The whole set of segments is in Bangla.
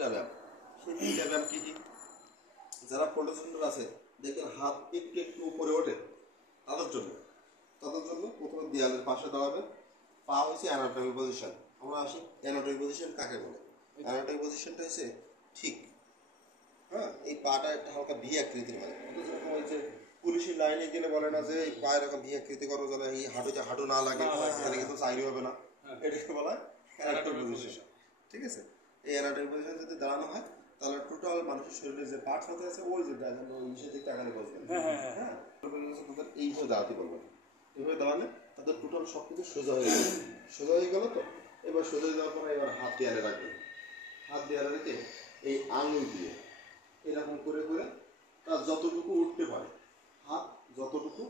3টা ব্যায়াম। সেই 3টা ব্যায়াম কি কি? যারা প্রোটেস্টেন্ট আছে দেখেন হাত একটু একটু উপরে ওঠে, তাদের জন্য প্রথমে দেয়ালের পাশে দাঁড়াবেন। পা হচ্ছে অ্যানাটমি পজিশন। আমরা আসি অ্যানাটমি পজিশন কাকে বলে? অ্যানাটমি পজিশনটা হচ্ছে ঠিক, হ্যাঁ, এই পাটা একটা হালকা ভি আকৃতির হয়। ওই যে পুলিশের লাইনে গেলে বলে না যে এই পায়ের এরকম ভি আকৃতি করো যেন এই হাঁটুতে হাঁটু না লাগে, তাহলে কিন্তু চাকরি হবে না। এটাকে বলা হয় অ্যানাটমি পজিশন। ঠিক আছে, এই অ্যানাটমি পজিশন যদি দাঁড়ানো হয় তাহলে টোটাল মানুষের শরীরে যে পার্টস হতে আছে ওই যে নিচের দিকটা আগালে বসবেন। হ্যাঁ, তাদের এইভাবে দাঁড়াতে বলবেন। এইভাবে দাঁড়ালে তাদের টোটাল সব কিছু সোজা হয়ে গেল। সোজা হয়ে গেল তো এবার সোজা হয়ে যাওয়ার পরে এবার হাত দেয়ালে রাখবেন। হাত দেয়ালে রেখে এই আঙুল দিয়ে এরকম করে করে তার যতটুকু উঠতে পারে, হাত যতটুকু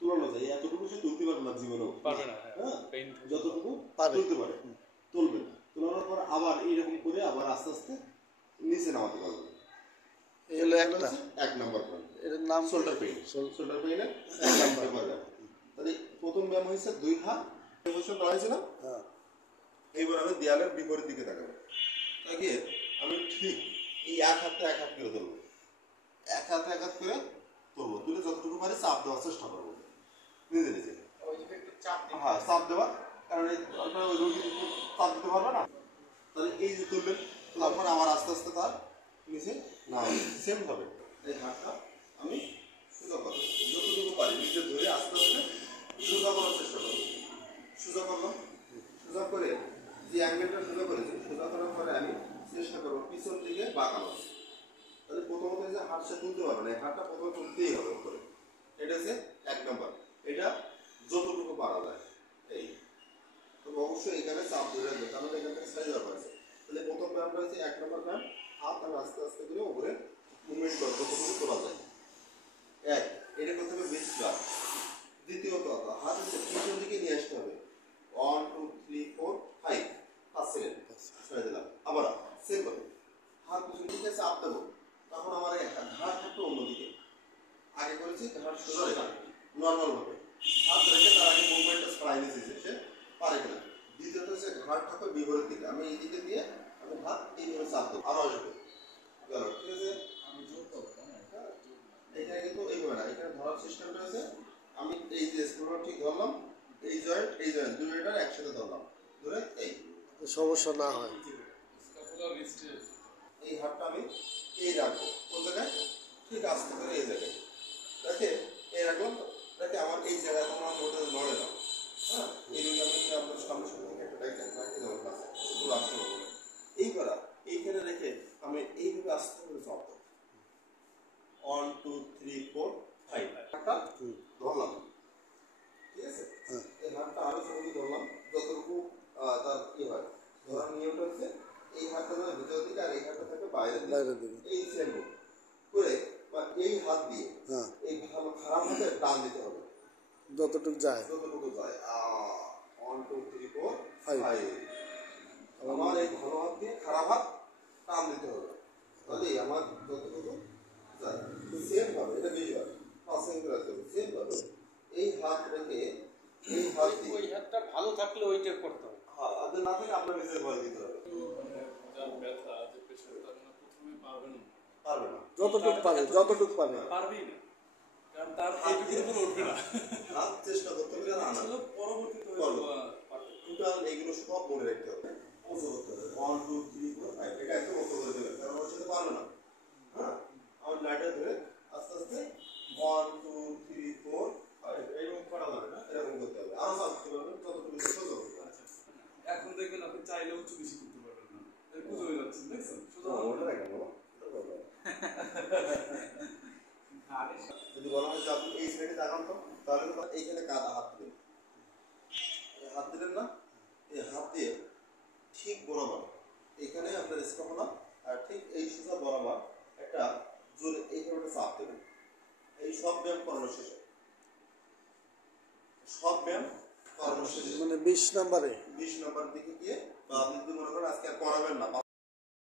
তোলানো যায় এতটুকু সে তুলতে পারবে না জীবনেও, হ্যাঁ, যতটুকু তুলতে পারে তুলবেন। তোলানোর পর আবার এইরকম করে আবার আস্তে আস্তে নিচে নামাতে পারবেন। এক নম্বর পয়েন্ট, এটার নাম শোল্ডার পেইন। শোল্ডার পেইনে 1 নম্বর ব্যায়াম। তাহলে প্রথম ব্যায়াম হয়েছে 2 হাত পজিশন দাঁড়াইছিলাম। এইবার আমি দেয়ালের বিপরীত দিকে তাকাবো, তাকিয়ে আমি ঠিক এই এক হাত করে ধরবো, এক হাত করে তুলবো, তুলে যতটুকু পারি চাপ দেওয়ার চেষ্টা করবো নিজে নিজে। হ্যাঁ, চাপ দেওয়া, কারণ ওই রোগী চাপ দিতে পারবে না। তাহলে এই যে তুলবেন, তারপর আবার আস্তে আস্তে তার নিচে না সেম হবে। এই হাতটা আমি সোজা করবো, যতটুকু পারি নিচে ধরে আস্তে আস্তে সোজা করার চেষ্টা করবো। সোজা করলাম, সোজা করে যে অ্যাঙ্গেলটা সোজা করেছি, সোজা করার পরে আমি চেষ্টা করবো পিছন দিকে বাঁকানো। তাহলে প্রথমত যে হাত সে তুলতে পারবে না, এই হাতটা প্রথমে তুলতেই হবে উপরে। এটা হচ্ছে 1 নম্বর। এটা যতটুকু পারা যায় এই, তবে অবশ্যই এখানে চাপ ধরে রাখবে, কারণ এখান থেকে সাইজ দেওয়া হয়েছে। তাহলে প্রথম ব্যায়ামটা হচ্ছে 1 নম্বর ব্যায়াম, হাত আমি আস্তে আস্তে করে উপরে মুভমেন্ট করবো যতটুকু তোলা যায়। এটা করতে হবে 20 বার। দ্বিতীয়ত হাত হচ্ছে পিছন দিকে নিয়ে আসতে হবে। 1 2 3 4 5 5 সেকেন্ড ছেড়ে দিলাম। আবার সেম করে হাত পিছন দিকে চাপ দেবো, তখন আমার ঘাট থাকবে অন্যদিকে। আগে করেছি ঘাট সোজা রেখে নর্মাল ভাবে হাত রেখে তার আগে মুভমেন্টটা ছড়াই নিয়েছি সে পারে কিনা। দ্বিতীয়ত হচ্ছে ঘাট থাকবে বিপরীত দিকে, আমি এই দিকে দিয়ে আমি হাত এইভাবে চাপ দেবো, আরো আসবে গেল। ঠিক আছে, আমি জোর করবো এখানে কিন্তু এইভাবে না, এখানে ধরার সিস্টেমটা হচ্ছে আমি এই যে স্ক্রুটা ঠিক ধরলাম, এই জয়েন্ট দুইটার একসাথে ধরলাম, ধরে এই সমস্যা না হয়। এই হাতটা আমি এই রাখবো কোন জায়গায়, ঠিক আস্তে করে এই জায়গায় রেখে এই রাখলাম। তো রেখে আমার এই জায়গায় তোমার মোটে নড়ে না, হ্যাঁ, এইদিকে আমি আপনার সামনে সামনে একটা রাখি দেবো কাছে পুরো আসতে হবে। এইবার এইখানে রেখে আমি এইভাবে আস্তে করে চাপ দেবো। 1 2 3 4 5 হাতটা ধরলাম। ঠিক আছে, এই হাতটা আরো সঙ্গে ধরলাম যতটুকু তার কি হয়। ধরার নিয়মটা হচ্ছে এই হাতটা ধরে ভিতরের দিকে আর এই হাতটা থাকবে বাইরের দিকে। এই সেম করে বা এই হাত দিয়ে এই ভালো খারাপ হাতে টান দিতে হবে যতটুকু যায়। 1 2 3 4 5 আমার এই ভালো হাত দিয়ে খারাপ হাত টান দিতে হবে, তাহলে আমার যতটুকু যায় সেম হবে। এটা বেশি হয় 5 সেকেন্ড রাখতে হবে সেম হবে। এই হাত রেখে এই হাত দিয়ে ওই হাতটা ভালো থাকলে ওইটা করতে হবে। হ্যাঁ, আর না থাকলে আপনার নিজের ভয় দিতে হবে। ব্যথা যে পেশেন্টটা প্রথমে পারবে না, যতটুকু পারবেই না, কারণ তার এইটুকু উঠবে না। হাত চেষ্টা করতে হবে না, পরবর্তীতে টোটাল এগুলো সব মনে রাখতে হবে। 1 2 3 4 5 এটা একদম মতো করে দেবেন, কারণ ওর সাথে পারবে না। হ্যাঁ, আমার লাইটার ধরে আস্তে আস্তে 1 2 3 4 5 এরকম করা যাবে না, এরকম করতে হবে। আরো চাপতে পারবেন যতটুকু সোজা হবে। এখন দেখবেন আপনি চাইলে উঁচু বেশি করতে পারবেন না, বুঝে হয়ে যাচ্ছে, দেখছেন? যদি বলা হয় যে আপনি এই সাইডে তাকান তো, তাহলে তো এইখানে কাদা হাত দিবেন, হাত দিলেন না, এই হাত দিয়ে ঠিক বরাবর এখানে আপনার স্কাপুলা আর ঠিক এই সোজা বরাবর একটা জোরে এইভাবে চাপ দেবেন। এই সব ব্যায়াম করানো শেষে, সব ব্যায়াম করানো শেষে মানে 20 নম্বর দিকে গিয়ে, বা আপনি যদি মনে করেন আজকে আর করাবেন না